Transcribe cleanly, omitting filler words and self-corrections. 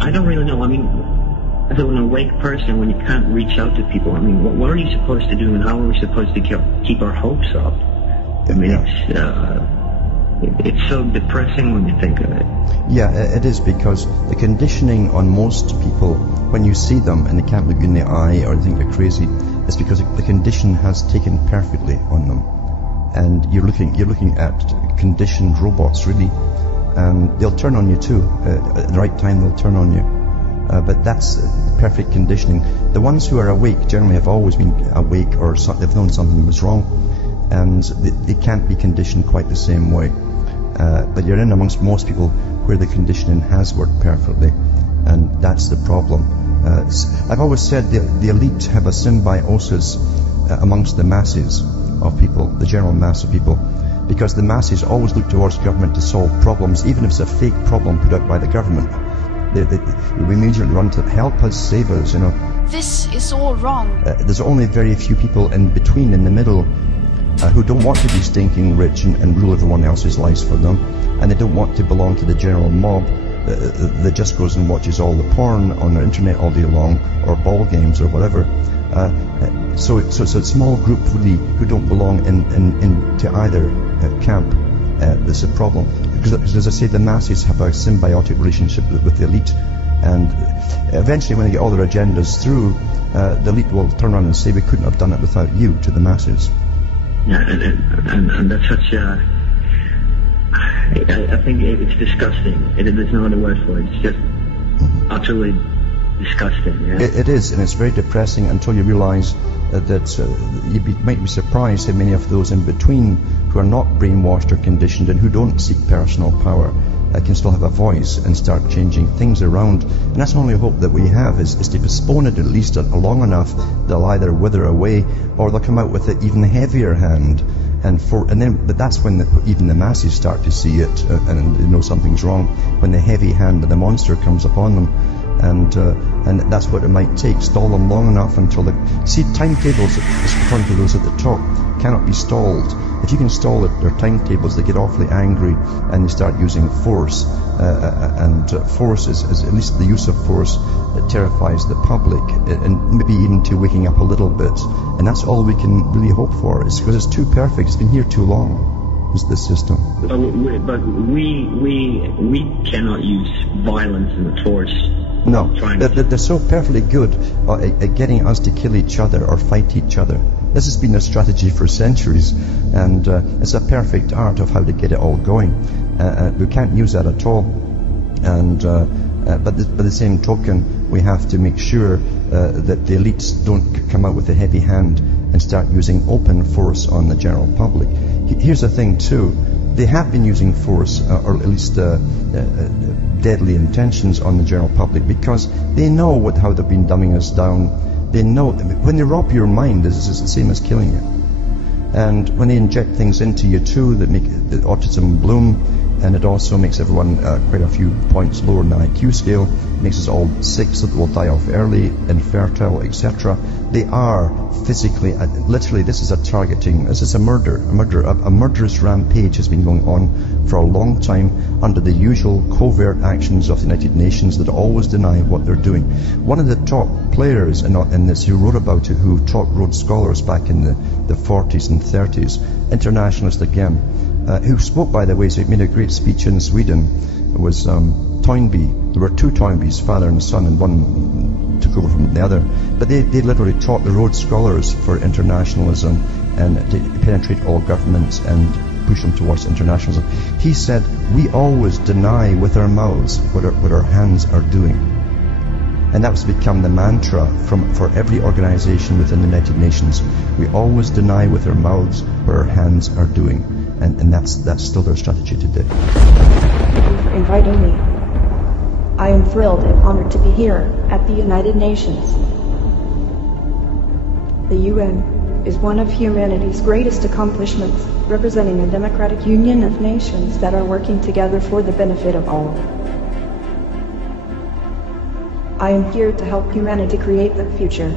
I don't really know. I mean, as an awake person, when you can't reach out to people, I mean, what are you supposed to do, and how are we supposed to keep our hopes up? I mean, it's so depressing when you think of it. Yeah, it is, because the conditioning on most people, when you see them and they can't look you in the eye or they think you're crazy, it's because the condition has taken perfectly on them. And you're looking at conditioned robots, really, and they'll turn on you too. At the right time, they'll turn on you. But that's perfect conditioning. The ones who are awake generally have always been awake, or they've known something was wrong, and they can't be conditioned quite the same way. But you're in amongst most people where the conditioning has worked perfectly, and that's the problem. I've always said the elite have a symbiosis amongst the masses of people, the general mass of people, because the masses always look towards government to solve problems, even if it's a fake problem put out by the government. We immediately run to help us, save us, you know. This is all wrong. There's only very few people in between, in the middle, who don't want to be stinking rich and rule everyone else's lives for them, and they don't want to belong to the general mob that just goes and watches all the porn on the internet all day long, or ball games or whatever. So it's a small group really who don't belong into either camp. That's a problem, because as I say, the masses have a symbiotic relationship with the elite, and eventually when they get all their agendas through, the elite will turn around and say, we couldn't have done it without you, to the masses. Yeah, and that's such a... I think it's disgusting. There's no other word for it. It's just utterly disgusting. Yeah? It is, and it's very depressing until you realise that you might be surprised how many of those in between who are not brainwashed or conditioned and who don't seek personal power can still have a voice and start changing things around. And that's the only hope that we have, is to postpone it at least long enough. They'll either wither away, or they'll come out with an even heavier hand. But that's when even the masses start to see it and they know something's wrong, when the heavy hand of the monster comes upon them. And that's what it might take. Stall them long enough until timetables, according to those at the top, cannot be stalled. If you can stall their timetables, they get awfully angry and they start using force. Force is, at least the use of force, it terrifies the public, and maybe even to waking up a little bit. And that's all we can really hope for. It's because it's too perfect. It's been here too long, this system. But we cannot use violence and force. No, they're so perfectly good at getting us to kill each other or fight each other. This has been their strategy for centuries, and it's a perfect art of how to get it all going. We can't use that at all. But by the same token, we have to make sure that the elites don't come out with a heavy hand and start using open force on the general public. Here's the thing too. They have been using force, or at least deadly intentions on the general public, because they know how they've been dumbing us down. They know when they rob your mind, this is the same as killing you. And when they inject things into you too that make the autism bloom, and it also makes everyone quite a few points lower in the IQ scale, makes us all sick so that we'll die off early, infertile, etc. They are physically, literally, this is a targeting, this is a murderous rampage has been going on for a long time under the usual covert actions of the United Nations that always deny what they're doing. One of the top players in this, who wrote about it, who taught Rhodes Scholars back in the 40s and 30s, internationalist again, who spoke, by the way, so he made a great speech in Sweden, was Toynbee. There were two Toynbees, father and son, and one took over from the other. But they literally taught the Rhodes Scholars for internationalism and to penetrate all governments and push them towards internationalism. He said, we always deny with our mouths what our hands are doing. And that's become the mantra for every organization within the United Nations. We always deny with our mouths what our hands are doing. And that's still their strategy today. Thank you for inviting me. I am thrilled and honored to be here at the United Nations. The UN is one of humanity's greatest accomplishments, representing a democratic union of nations that are working together for the benefit of all. I am here to help humanity create the future.